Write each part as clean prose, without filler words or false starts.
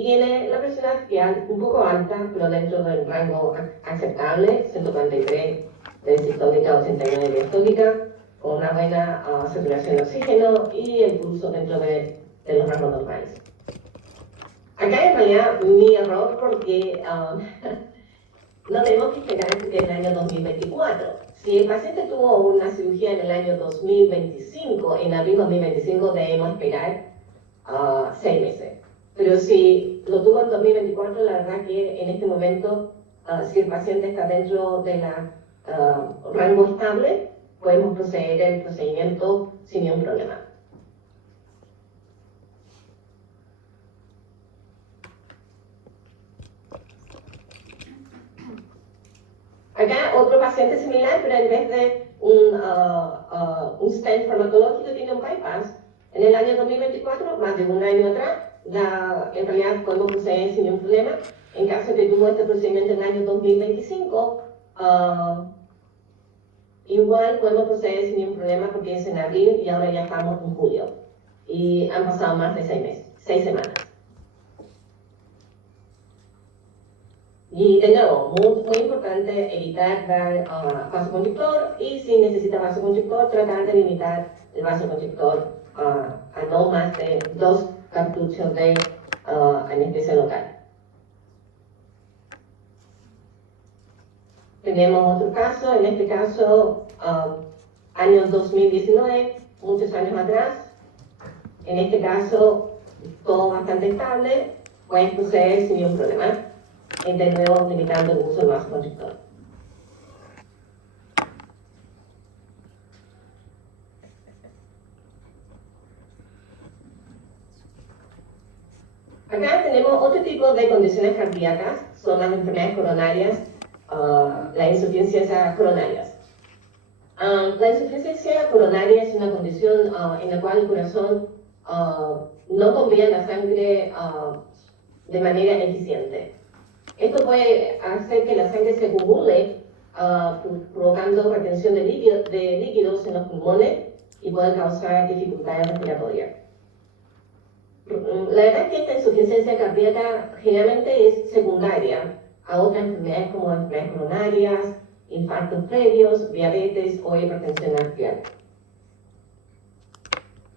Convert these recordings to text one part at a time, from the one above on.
y tiene la presión arterial un poco alta, pero dentro del rango aceptable, 143 de sistólica, 89 de diastólica, con una buena saturación de oxígeno y el pulso dentro de los rangos normales. Acá en realidad mi error porque no tenemos que esperar el año 2024. Si el paciente tuvo una cirugía en el año 2025, en abril 2025 debemos esperar 6 meses. Pero si lo tuvo en 2024, la verdad que en este momento, si el paciente está dentro de la rango estable, podemos proceder el procedimiento sin ningún problema. Acá otro paciente similar, pero en vez de un stent farmacológico tiene un bypass. En el año 2024, más de un año atrás, en realidad podemos proceder sin ningún problema. En caso de que tuvo este procedimiento en el año 2025, igual podemos proceder sin ningún problema porque es en abril y ahora ya estamos en julio. Y han pasado más de 6 meses, 6 semanas. Y de nuevo, muy importante evitar dar vasoconstrictor y si necesita vasoconstrictor, tratar de limitar el vasoconstrictor a no más de 2 cartuchos de anestesia local. Tenemos otro caso, en este caso, año 2019, muchos años atrás. En este caso, todo bastante estable, puede proceder sin ningún problema. De nuevo, limitando el uso del vasoconstrictor. Acá tenemos otro tipo de condiciones cardíacas, son las enfermedades coronarias, las insuficiencias coronarias. La insuficiencia coronaria es una condición en la cual el corazón no bombea la sangre de manera eficiente. Esto puede hacer que la sangre se acumule, provocando retención de líquidos en los pulmones y puede causar dificultades respiratorias. La verdad es que esta insuficiencia cardíaca generalmente es secundaria a otras enfermedades como enfermedades coronarias, infartos previos, diabetes o hipertensión arterial.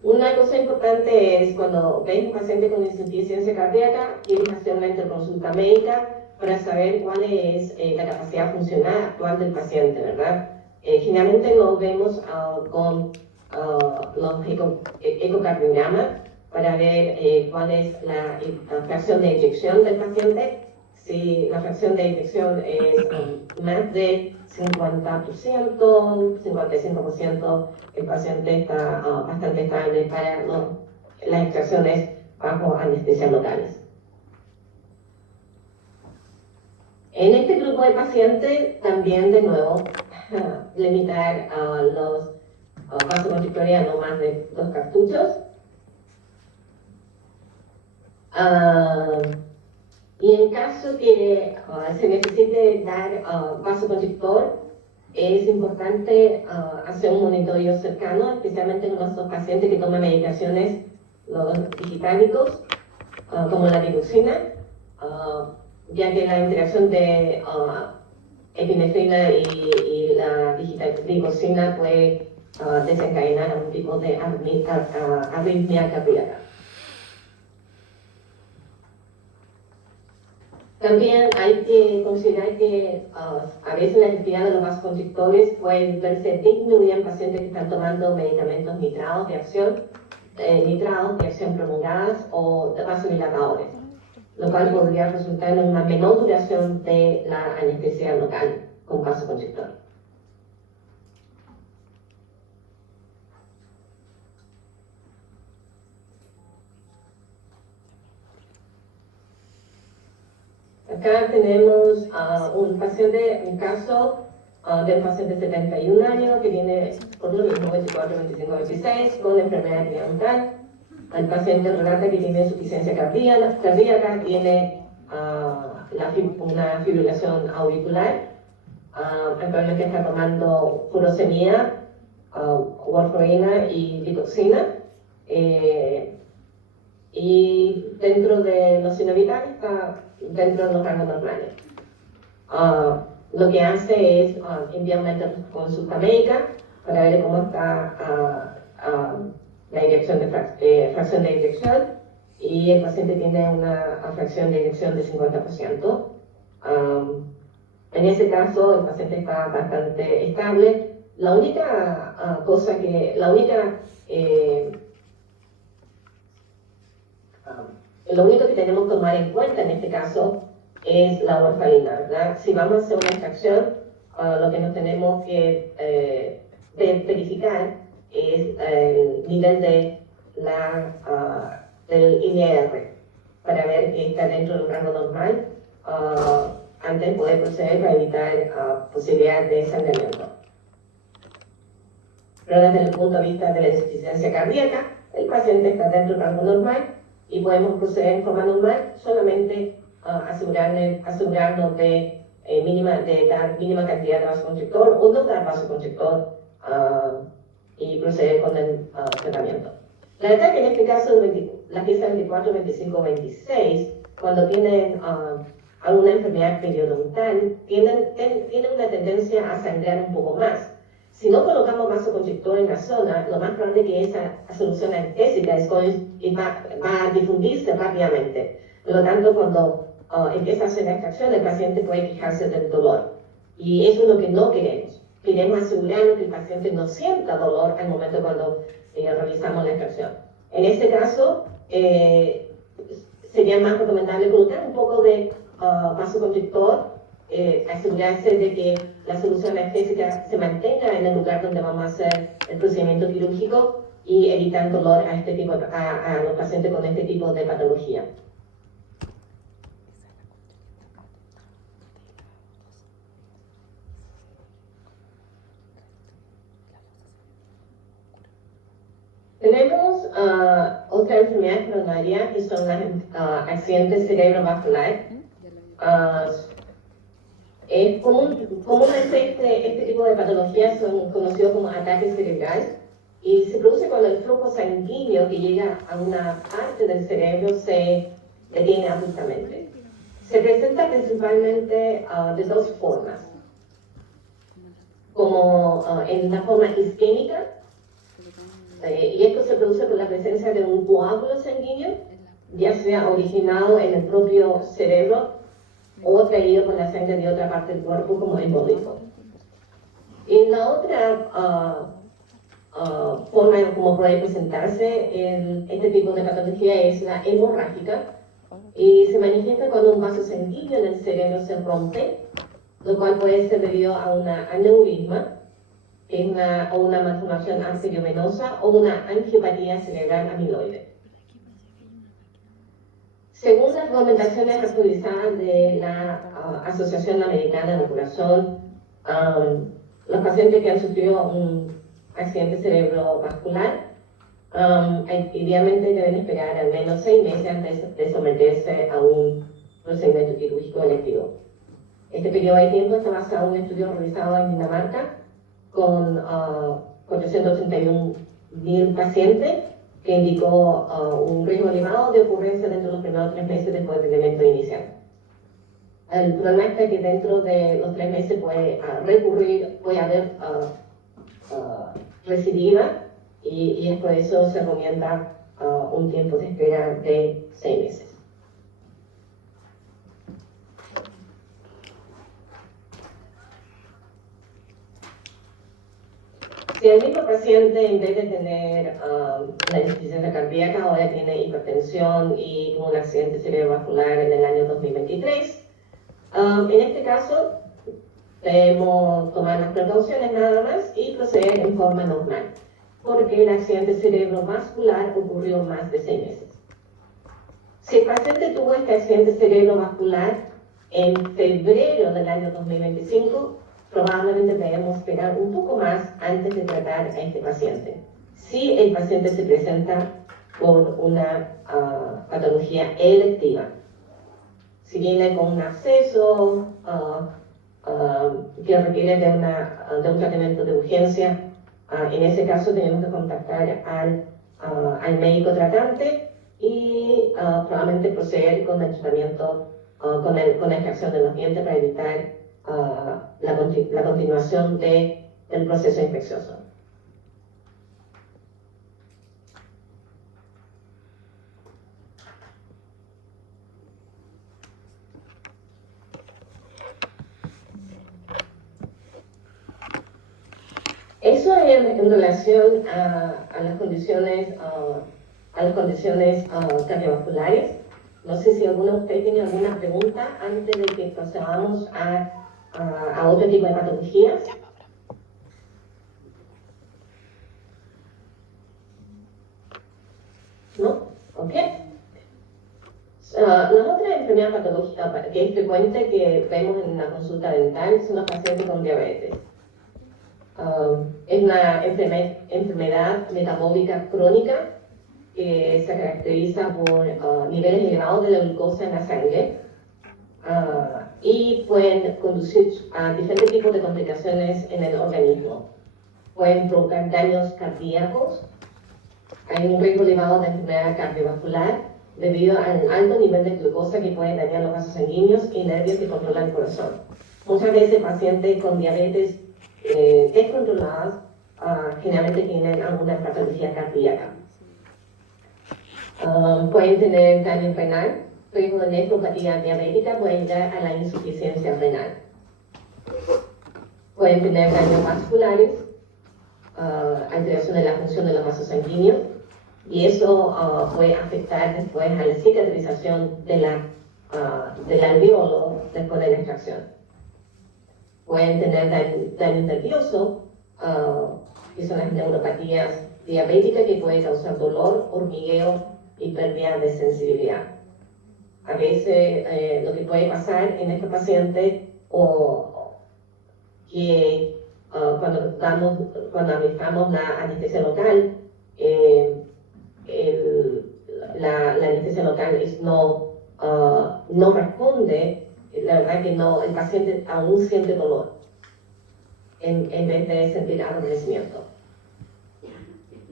Una cosa importante es cuando ves un paciente con insuficiencia cardíaca, tienes que hacer una interconsulta médica para saber cuál es la capacidad funcional actual del paciente, ¿verdad? Generalmente lo vemos con los ecocardiogramas para ver cuál es la fracción de eyección del paciente. Si la fracción de eyección es más de 50%, 55%, el paciente está bastante estable para las extracciones bajo anestesia locales. En este grupo de pacientes, también de nuevo, limitar los vasoconstrictores a no más de 2 cartuchos. Y en caso que se necesite dar vasoconstrictor, es importante hacer un monitoreo cercano, especialmente en nuestros pacientes que toman medicaciones, los digitálicos, como la digoxina, ya que la interacción de epinefrina y la digoxina puede desencadenar algún tipo de arritmia cardíaca. También hay que considerar que a veces la actividad de los vasoconstrictores puede verse disminuida en pacientes que están tomando medicamentos nitrados de acción prolongadas o vasodilatadores, lo cual podría resultar en una menor duración de la anestesia local con vasoconstrictor. Acá tenemos un caso de un paciente de 71 años que tiene por lo mismo 24, 25, 26 con enfermedad periodontal. El paciente relata que tiene insuficiencia cardíaca, tiene una fibrilación auricular, actualmente está tomando furosemida, warfarina y digoxina. y dentro de los signos vitales está dentro de los rangos normales. Lo que hace es enviar una consulta médica para ver cómo está la inyección fracción de inyección, y el paciente tiene una fracción de inyección de 50%. En ese caso, el paciente está bastante estable. La única lo único que tenemos que tomar en cuenta en este caso es la warfarina, ¿verdad? Si vamos a hacer una extracción, lo que nos tenemos que verificar es el nivel de del INR para ver que está dentro de un rango normal antes de poder proceder para evitar posibilidades de sangramiento. Pero desde el punto de vista de la insuficiencia cardíaca, el paciente está dentro del rango normal y podemos proceder en forma normal, solamente asegurarnos de dar mínima cantidad de vasoconstrictor o no dar vasoconstrictor y proceder con el tratamiento. La verdad que en este caso, la pieza 24, 25, 26, cuando tienen alguna enfermedad periodontal, tienen una tendencia a sangrar un poco más. Si no colocamos vasoconstrictor en la zona, lo más probable es que esa solución anestésica va a difundirse rápidamente. Por lo tanto, cuando empieza a hacer la extracción, el paciente puede quejarse del dolor. Y eso es lo que no queremos. Queremos asegurarnos que el paciente no sienta dolor al momento cuando realizamos la extracción. En este caso, sería más recomendable colocar un poco de vasoconstrictor, asegurarse de que la solución anestésica se mantenga en el lugar donde vamos a hacer el procedimiento quirúrgico y evitar dolor a los pacientes con este tipo de patología. Tenemos otra enfermedad coronaria que son las accidentes cerebrovasculares. Comúnmente este tipo de patologías son conocidos como ataques cerebrales y se produce cuando el flujo sanguíneo que llega a una parte del cerebro se detiene abruptamente. Se presenta principalmente de dos formas, como en la forma isquémica, y esto se produce por la presencia de un coágulo sanguíneo, ya sea originado en el propio cerebro o traído por la sangre de otra parte del cuerpo como embólico. Y la otra forma en cómo puede presentarse este tipo de patología es la hemorrágica, y se manifiesta cuando un vaso sanguíneo en el cerebro se rompe, lo cual puede ser debido a una aneurisma, o una malformación arteriovenosa o una angiopatía cerebral amiloide. Según las recomendaciones actualizadas de la Asociación Americana del Corazón, los pacientes que han sufrido un accidente cerebrovascular idealmente deben esperar al menos 6 meses antes de someterse a un procedimiento quirúrgico electivo. Este periodo de tiempo está basado en un estudio realizado en Dinamarca con 481.000 pacientes, que indicó un riesgo elevado de ocurrencia dentro de los primeros 3 meses después del evento inicial. El problema es que dentro de los 3 meses puede haber recidiva, y es por eso se recomienda un tiempo de espera de 6 meses. Si el mismo paciente, en vez de tener una insuficiencia cardíaca, ahora tiene hipertensión y tuvo un accidente cerebrovascular en el año 2023, en este caso debemos tomar las precauciones nada más y proceder en forma normal, porque el accidente cerebrovascular ocurrió más de 6 meses. Si el paciente tuvo este accidente cerebrovascular en febrero del año 2025, probablemente debemos esperar un poco más antes de tratar a este paciente. Si el paciente se presenta por una patología electiva, si viene con un absceso que requiere de un tratamiento de urgencia, en ese caso tenemos que contactar al médico tratante y probablemente proceder con el tratamiento, con la extracción de los dientes para evitar la continuación del proceso infeccioso. Eso en relación a las condiciones cardiovasculares. No sé si alguno de ustedes tiene alguna pregunta antes de que procedamos a otro tipo de patologías. ¿No? ¿Ok? Las otras enfermedades patológicas que es frecuente que vemos en la consulta dental son los pacientes con diabetes. Es una enfermedad metabólica crónica que se caracteriza por niveles elevados de la glucosa en la sangre y pueden conducir a diferentes tipos de complicaciones en el organismo. Pueden provocar daños cardíacos, hay un riesgo elevado de enfermedad cardiovascular debido al alto nivel de glucosa que puede dañar los vasos sanguíneos y nervios que controlan el corazón. Muchas veces pacientes con diabetes descontroladas generalmente tienen alguna patología cardíaca. Pueden tener daño renal, riesgo de nefropatía diabética puede llegar a la insuficiencia renal. Pueden tener daños vasculares, alteración de la función de los vasos sanguíneos, y eso puede afectar después a la cicatrización del alveolo después de la extracción. Pueden tener daño nervioso, que son las neuropatías diabéticas que pueden causar dolor, hormigueo y pérdida de sensibilidad. A veces lo que puede pasar en estos pacientes que cuando administramos la anestesia local, la anestesia local no responde, la verdad que no, el paciente aún siente dolor en vez de sentir adormecimiento.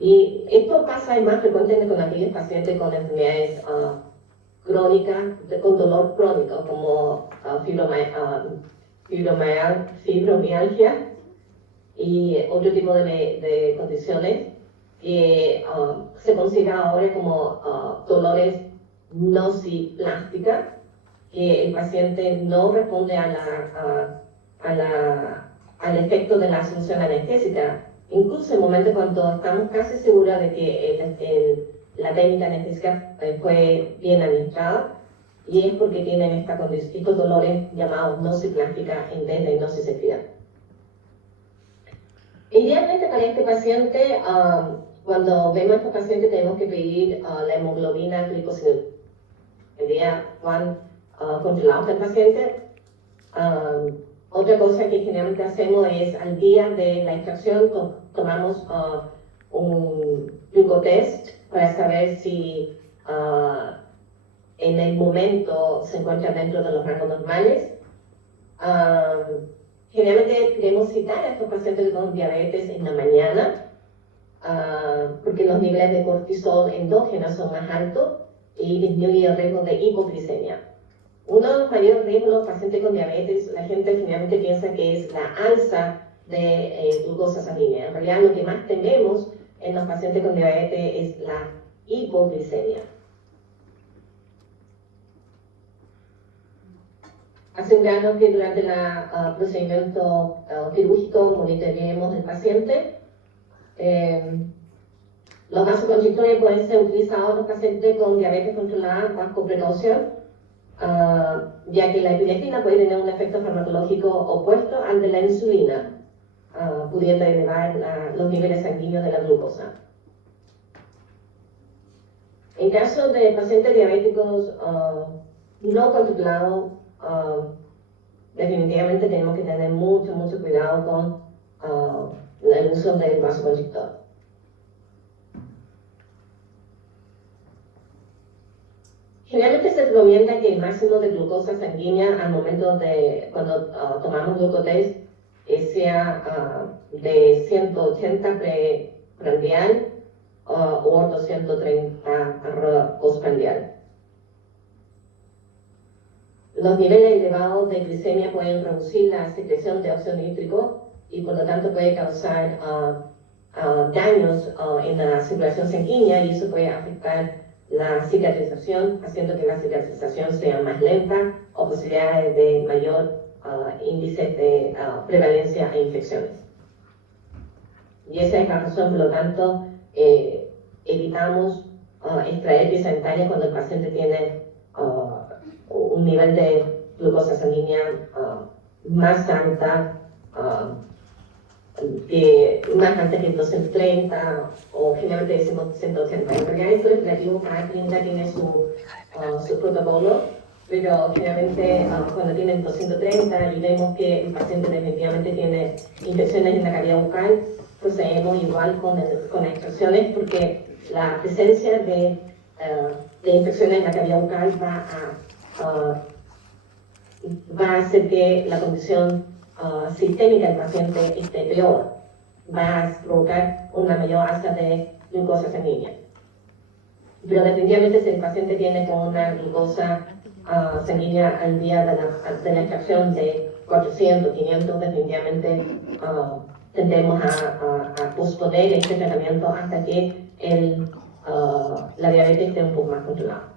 Y esto pasa más frecuentemente con aquellos pacientes con enfermedades crónicas, con dolor crónico, como fibromialgia y otro tipo de condiciones que se considera ahora como dolores nociplástica, que el paciente no responde al efecto de la solución anestésica. Incluso en momentos cuando estamos casi seguros de que la técnica anestésica fue bien administrada, y es porque tienen estos dolores llamados nociplástica en vez de nociceptiva. Idealmente para este paciente, cuando vemos a estos pacientes tenemos que pedir la hemoglobina glicosilada cuán controlado está el paciente. Otra cosa que generalmente hacemos es al día de la extracción tomamos un glucotest para saber si en el momento se encuentra dentro de los rangos normales. Generalmente queremos citar a estos pacientes con diabetes en la mañana porque los niveles de cortisol endógeno son más altos y disminuye el riesgo de hipoglicemia. Uno de los mayores riesgos de los pacientes con diabetes, la gente generalmente piensa que es la alza de glucosa sanguínea. En realidad lo que más tememos en los pacientes con diabetes es la hipoglicemia. Asegurarnos que durante el procedimiento quirúrgico monitoreemos el paciente. Los vasoconstrictores pueden ser utilizados en los pacientes con diabetes controlada bajo precaución, ya que la epinefrina puede tener un efecto farmacológico opuesto al de la insulina, pudiendo elevar los niveles sanguíneos de la glucosa. En caso de pacientes diabéticos no controlados, definitivamente tenemos que tener mucho cuidado con el uso del vasoconstrictor. Generalmente se recomienda que el máximo de glucosa sanguínea al momento de cuando tomamos glucotest sea de 180 preprandial o 230 postprandial. Los niveles elevados de glicemia pueden reducir la secreción de óxido nítrico y por lo tanto puede causar daños en la circulación sanguínea y eso puede afectar la cicatrización, haciendo que la cicatrización sea más lenta o posibilidades de mayor índice de prevalencia e infecciones. Y esa es la razón, por lo tanto, evitamos extraer pieza dentaria cuando el paciente tiene un nivel de glucosa sanguínea más alta, más alta que 230 o generalmente decimos 180. En realidad esto es relativo, cada clínica tiene su protocolo, pero generalmente cuando tienen 230 y vemos que el paciente definitivamente tiene infecciones en la cavidad bucal, procedemos igual con extracciones porque la presencia de infecciones en la cavidad bucal va a hacer que la condición sistémica del paciente esté peor, va a provocar una mayor alza de glucosa sanguínea. Pero definitivamente si el paciente tiene con una glucosa sanguínea al día de la extracción de 400, 500, definitivamente tendemos a posponer este tratamiento hasta que la diabetes esté un poco más controlada.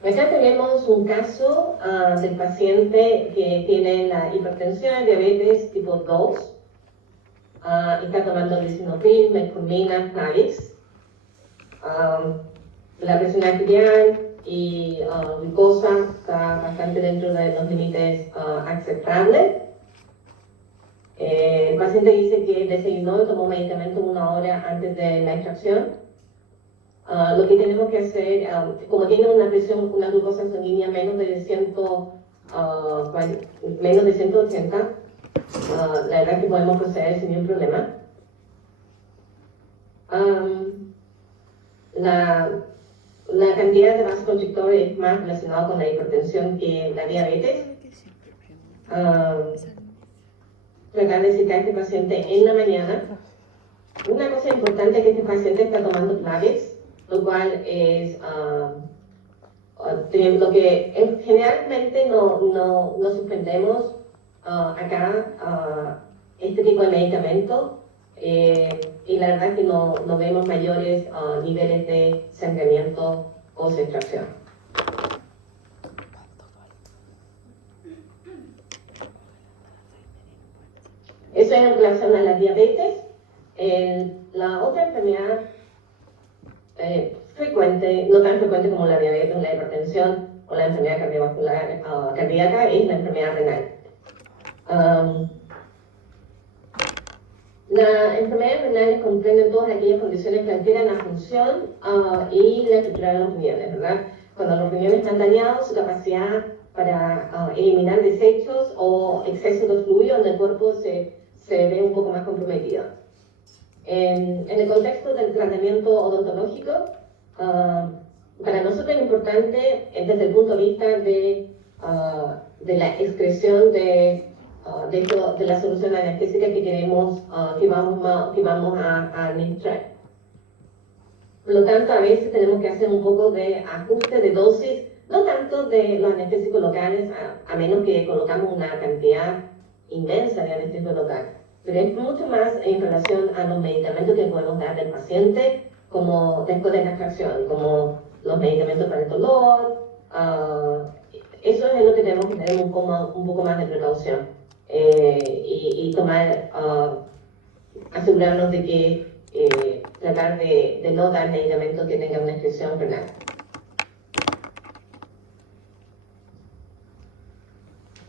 Acá tenemos un caso del paciente que tiene la hipertensión, diabetes tipo 2, está tomando lisinopril, metformina, Plavix. La presión arterial y glucosa está bastante dentro de los límites aceptables. El paciente dice que desayunó y tomó medicamento 1 hora antes de la extracción. Lo que tenemos que hacer, como tiene una presión, una glucosa sanguínea menos de 180, la verdad que podemos proceder sin ningún problema. La cantidad de vasoconstrictor es más relacionada con la hipertensión que la diabetes. Tratar de citar a este paciente en la mañana. Una cosa importante es que este paciente está tomando Plavix, lo cual es lo que generalmente no suspendemos acá este tipo de medicamento y la verdad es que no vemos mayores niveles de sangramiento o extracción. Eso es en relación a la diabetes. La otra enfermedad frecuente, no tan frecuente como la diabetes o la hipertensión o la enfermedad cardiovascular cardíaca, es la enfermedad renal. Las enfermedades renales comprenden todas aquellas condiciones que alteran la función y la estructura de los riñones, ¿verdad? Cuando los riñones están dañados, su capacidad para eliminar desechos o exceso de fluido en el cuerpo se ve un poco más comprometido. En el contexto del tratamiento odontológico, para nosotros es importante desde el punto de vista de la excreción de la solución anestésica que queremos, que vamos a administrar. Por lo tanto, a veces tenemos que hacer un poco de ajuste de dosis, no tanto de los anestésicos locales, a menos que colocamos una cantidad inmensa de anestésico local. Pero es mucho más en relación a los medicamentos que podemos dar al paciente, como después de la extracción, como los medicamentos para el dolor. Eso es lo que tenemos que tener un poco más de precaución y tomar, asegurarnos de que tratar de no dar medicamentos que tengan una excreción renal.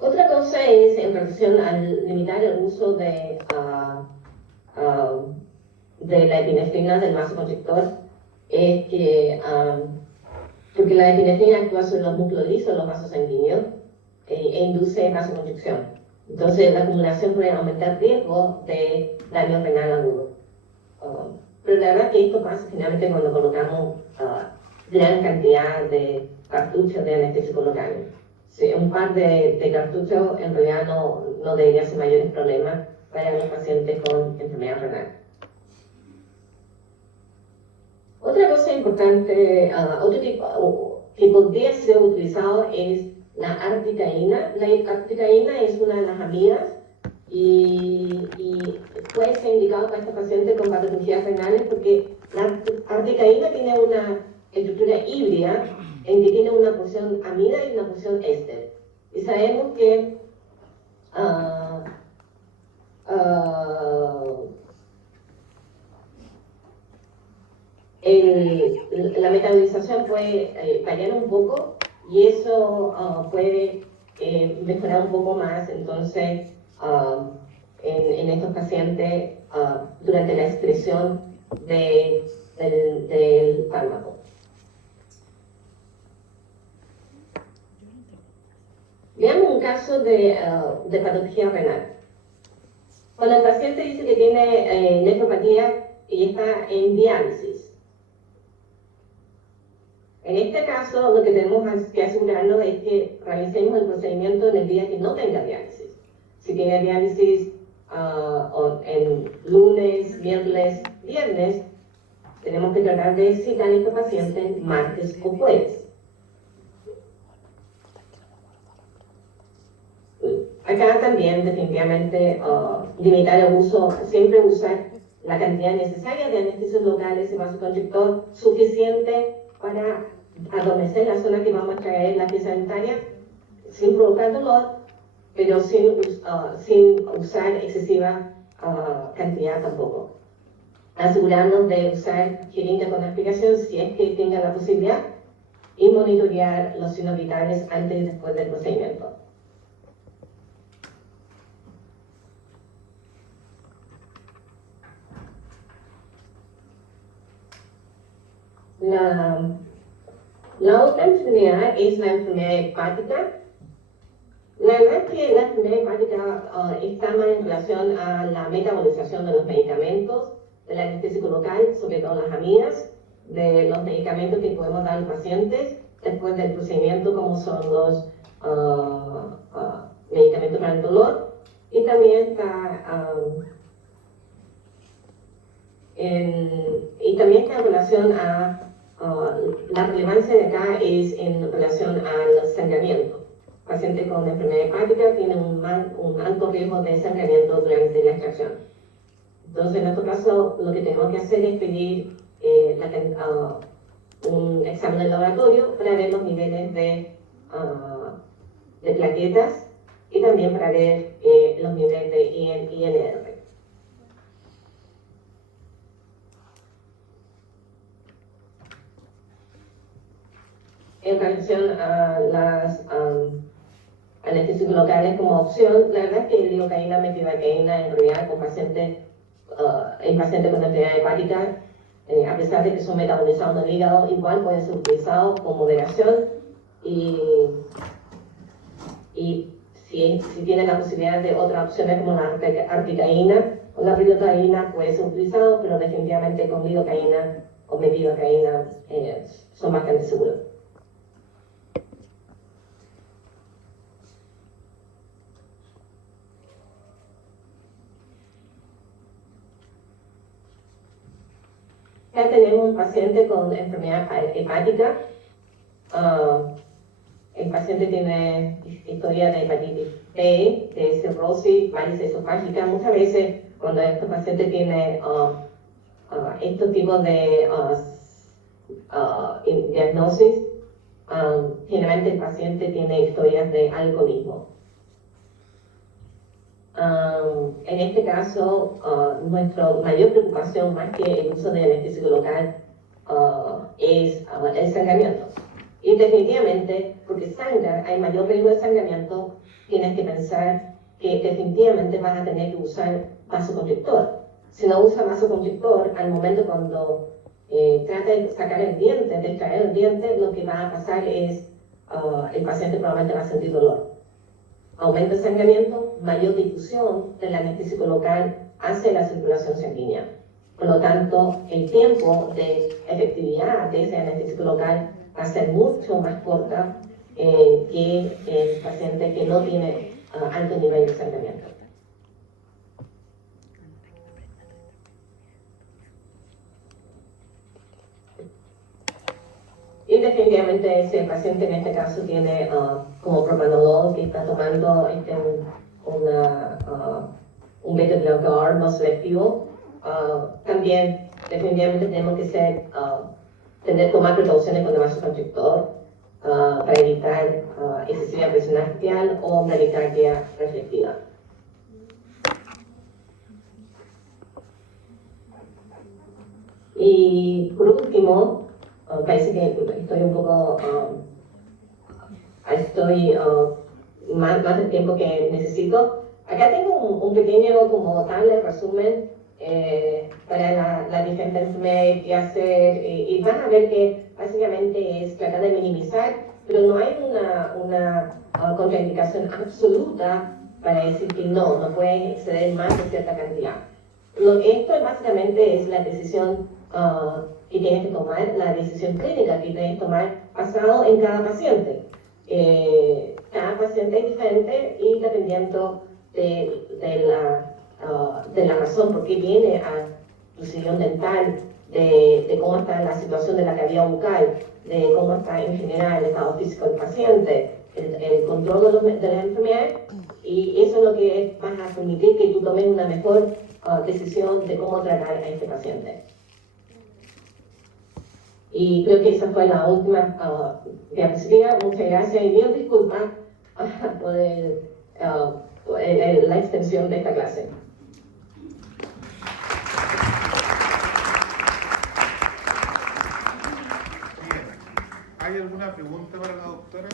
Otra cosa es en relación al limitar el uso de la epinefrina del vasoconstrictor, es que porque la epinefrina actúa sobre los músculos lisos, los vasos sanguíneos, e induce vasoconstricción. Entonces la acumulación puede aumentar el riesgo de daño renal agudo. Pero la verdad que esto pasa generalmente cuando colocamos gran cantidad de cartuchos de anestésico local. sí, un par de cartuchos en realidad no debería ser mayores problemas para los pacientes con enfermedad renal. Otra cosa importante, otro tipo que podría ser utilizado es la articaína. La articaína es una de las amigas y puede ser indicado para estos pacientes con patologías renales porque la articaína tiene una estructura híbrida en que tiene una porción amida y una porción éster. Y sabemos que la metabolización puede fallar un poco y eso puede mejorar un poco más entonces en estos pacientes durante la excreción del fármaco. Veamos un caso de patología renal. Cuando el paciente dice que tiene nefropatía y está en diálisis. En este caso, lo que tenemos que asegurarnos es que realicemos el procedimiento en el día que no tenga diálisis. Si tiene diálisis en lunes, miércoles, viernes, tenemos que tratar de citar a este paciente martes o jueves. Acá también, definitivamente, limitar el uso, siempre usar la cantidad necesaria de anestesios locales y vasoconstrictor suficiente para adormecer la zona que vamos a extraer la pieza dentaria sin provocar dolor, pero sin usar excesiva cantidad tampoco. Asegurarnos de usar jeringa con aspiración si es que tenga la posibilidad y monitorear los signos vitales antes y después del procedimiento. La otra enfermedad es la enfermedad hepática. La verdad es que la enfermedad hepática está más en relación a la metabolización de los medicamentos, del anestésico local, sobre todo las amigas, de los medicamentos que podemos dar a los pacientes después del procedimiento, como son los medicamentos para el dolor, y también está en relación a la relevancia de acá es en relación al sangramiento. El paciente con enfermedad hepática tiene un alto riesgo de sangramiento durante la extracción. Entonces, en nuestro caso, lo que tenemos que hacer es pedir un examen de laboratorio para ver los niveles de plaquetas y también para ver los niveles de INR. En relación a las anestésicos locales como opción, la verdad es que lidocaína, metilocaína en realidad en pacientes con enfermedad hepática, a pesar de que son metabolizados en el hígado, igual pueden ser utilizados con moderación y si tienen la posibilidad de otras opciones como la articaína o la lidocaína puede ser utilizado, pero definitivamente con lidocaína o metilocaína son bastante seguros. Acá tenemos un paciente con enfermedad hepática. El paciente tiene historia de hepatitis B, de cirrosis, varices esofágica. Muchas veces cuando este paciente tiene estos tipos de diagnosis, generalmente el paciente tiene historias de alcoholismo. En este caso, nuestra mayor preocupación, más que el uso de anestésico local, es el sangramiento. Y definitivamente, porque sangra, hay mayor riesgo de sangramiento, tienes que pensar que definitivamente vas a tener que usar vasoconstrictor. Si no usa vasoconstrictor, al momento cuando trata de sacar el diente, de extraer el diente, lo que va a pasar es el paciente probablemente va a sentir dolor. Aumenta el sangramiento, mayor difusión del anestésico local hacia la circulación sanguínea. Por lo tanto, el tiempo de efectividad de ese anestésico local va a ser mucho más corta que el paciente que no tiene alto nivel de sangramiento. Y definitivamente si el paciente en este caso tiene como propranolol que está tomando un beta-blocker no selectivo, también definitivamente tenemos que tomar precauciones con el vasoconstrictor para evitar excesiva presión arterial o bradicardia reflectiva. Y por último, parece que estoy un poco, más del tiempo que necesito. Acá tengo un pequeño como tabla resumen para la diferente enfermedad que hacer y van a ver que básicamente es tratar de minimizar, pero no hay una contraindicación absoluta para decir que no pueden exceder más de cierta cantidad. Esto básicamente es la decisión que tienes que tomar, la decisión clínica que tienes que tomar basado en cada paciente. Cada paciente es diferente y dependiendo de la razón por qué viene a tu sillón dental, de cómo está la situación de la cavidad bucal, de cómo está en general el estado físico del paciente, el control de la enfermedad, y eso es lo que va a permitir que tú tomes una mejor decisión de cómo tratar a este paciente. Y creo que esa fue la última diapositiva. Muchas gracias y mil disculpas por la extensión de esta clase. Bien. ¿Hay alguna pregunta para la doctora?